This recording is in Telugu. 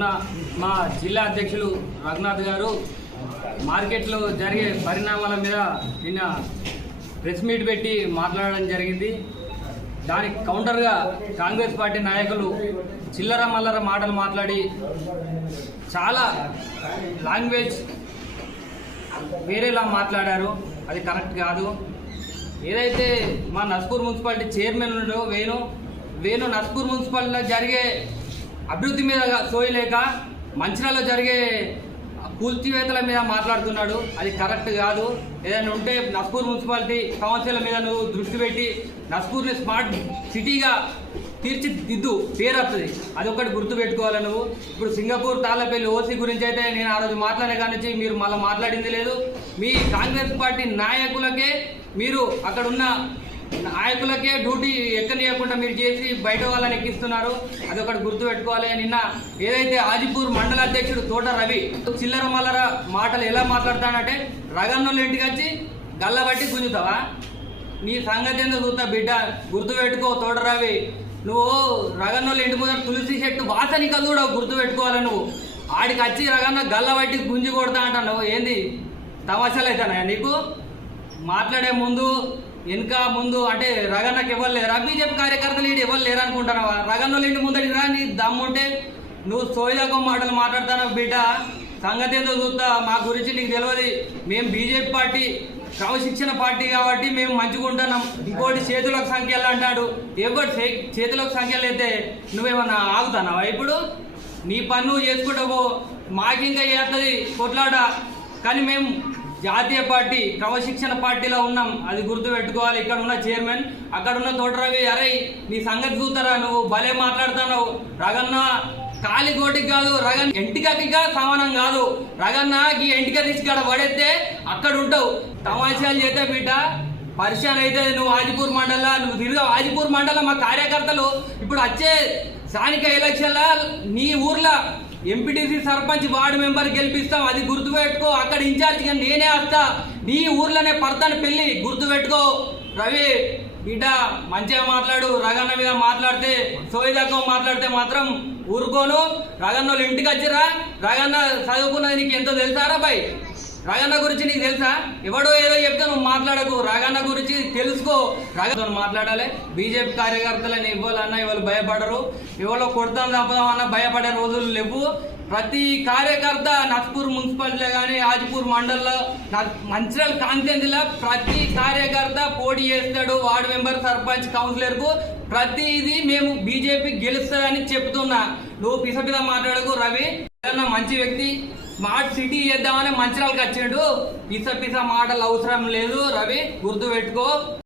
మా జిల్లా అధ్యక్షులు రఘునాథ్ గారు మార్కెట్లో జరిగే పరిణామాల మీద నిన్న ప్రెస్ మీట్ పెట్టి మాట్లాడడం జరిగింది. దానికి కౌంటర్గా కాంగ్రెస్ పార్టీ నాయకులు చిల్లర మల్లర మాటలు మాట్లాడి చాలా లాంగ్వేజ్ వేరేలా మాట్లాడారు. అది కరెక్ట్ కాదు. ఏదైతే మా నస్పూర్ మున్సిపాలిటీ చైర్మన్ ఉండో వేణు వేణు నస్పూర్ మున్సిపాలిటీలో జరిగే అభివృద్ధి మీద సోయలేక మంచిర్యాలలో జరిగే కూల్చివేతల మీద మాట్లాడుతున్నాడు. అది కరెక్ట్ కాదు. ఏదైనా ఉంటే నస్పూర్ మున్సిపాలిటీ సమస్యల మీద నువ్వు దృష్టి పెట్టి నస్పూర్ని స్మార్ట్ సిటీగా తీర్చిదిద్దు. పేరు వస్తుంది. అది ఒకటి గుర్తుపెట్టుకోవాలి నువ్వు. ఇప్పుడు సింగపూర్ తాళ్ళపల్లి ఓసీ గురించి అయితే నేను ఆ రోజు మాట్లాడే కానించి మీరు మళ్ళీ మాట్లాడింది లేదు. మీ కాంగ్రెస్ పార్టీ నాయకులకే మీరు అక్కడ ఉన్న నాయకులకే డ్యూటీ ఎక్కనియకుండా మీరు చేసి బయట వాళ్ళని ఎక్కిస్తున్నారు. అది ఒకటి గుర్తు పెట్టుకోవాలి. నిన్న ఏదైతే ఆజిపూర్ మండల అధ్యక్షుడు తోట రవి చిల్లర మల్లర మాటలు ఎలా మాట్లాడతాడంటే రగన్నోళ్ళ ఇంటికి వచ్చి గల్లబట్టి గుంజుతావా? నీ సంగతి ఎందుకు చూస్తా బిడ్డ. గుర్తు పెట్టుకో తోట రవి. నువ్వు రగన్నోళ్ళ ఇంటి ముందర తులసి చెట్టు వాసనిక కూడా గుర్తు పెట్టుకోవాలి నువ్వు. ఆడికి వచ్చి రగన్న గల్లబట్టి గుంజి కొడతా అంటావు ఏంది? తమాషాలు అవుతానా నీకు? మాట్లాడే ముందు వెనుక ముందు అంటే రగన్నకి ఇవ్వలేరా లేరా? బీజేపీ కార్యకర్తలు ఇటు ఎవరు లేరు అనుకుంటున్నావా? రగన్నోళ్ళ ఇంటి ముందడికి రా నీ దమ్ముంటే నువ్వు సోయదాకం మాటలు మాట్లాడుతున్నావు బిడ్డ. సంగతి ఏదో చూస్తా మా గురించి నీకు తెలియదు. మేము బీజేపీ పార్టీ క్రమశిక్షణ పార్టీ కాబట్టి మేము మంచిగుంటున్నాం ఇంకోటి చేతులకు సంఖ్యలు అంటాడు. ఎవరు చే- చేతులకు సంఖ్యలు అయితే నువ్వేమన్నా ఆగుతున్నావా ఇప్పుడు? నీ పన్ను చేసుకుంటావు మాకింకా చేస్తుంది కొట్లాట కానీ మేము జాతీయ పార్టీ క్రమశిక్షణ పార్టీలో ఉన్నాం. అది గుర్తు పెట్టుకోవాలి ఇక్కడ ఉన్న చైర్మన్ అక్కడ ఉన్న తోటరవి అరే నీ సంగతి చూస్తారా నువ్వు? భలే మాట్లాడుతున్నావు. రగన్న కాలి కోటికి కాదు రగన్ ఎంటికకి సమానం కాదు. రగన్న ఈ ఎంటిక తీసుకాడ పడేస్తే అక్కడ ఉంటావు. తమాషాలు చేస్తే బిడ్డ పరిచయం అయితే నువ్వు ఆజిపూర్ మండల నువ్వు తిరుగు ఆజిపూర్ మండలం మా కార్యకర్తలు ఇప్పుడు వచ్చే స్థానిక ఎలక్షన్ల నీ ఊర్లో ఎంపీటీసీ సర్పంచ్ వార్డు మెంబర్ గెలిపిస్తాం అది గుర్తుపెట్టుకో అక్కడ ఇన్ఛార్జిగా నేనే వస్తా. నీ ఊర్లోనే పడతాను పెళ్ళి గుర్తుపెట్టుకో. రవి బిడ్డ మంచిగా మాట్లాడు రగన్న మీద మాట్లాడితే సోయిదాకో మాట్లాడితే మాత్రం ఊరుకోను. రగన్నోళ్ళు ఇంటికి వచ్చిరా రగన్న చదువుకున్నది నీకు ఎంతో తెలుసారా బాయ్? రాగన్న గురించి నీకు తెలుసా? ఎవడో ఏదో చెప్తే నువ్వు మాట్లాడకు. రాగన్న గురించి తెలుసుకో. రాగన్న మాట్లాడాలి. బీజేపీ కార్యకర్తలని ఇవ్వాలన్నా ఇవాళ భయపడరు. ఇవాళ కొడతాం తప్పదాం అన్న భయపడే రోజులు లేవు. ప్రతి కార్యకర్త నస్పూర్ మున్సిపాలిటీలో కానీ ఆజిపూర్ మండల్లో మంచిర్యాల కాన్స్టిట్యూన్సీలో ప్రతి కార్యకర్త పోటీ చేస్తాడు. వార్డు మెంబర్ సర్పంచ్ కౌన్సిలర్కు ప్రతిదీ మేము బీజేపీ గెలుస్తుందని చెప్తున్నా. నువ్వు పిసపిద మాట్లాడకు రవి. మంచి వ్యక్తి. స్మార్ట్ సిటీ చేద్దామని మంచిర్యాలకు వచ్చిండు పిస పిస మాటలు అవసరం లేదు. రవి గుర్తు పెట్టుకో.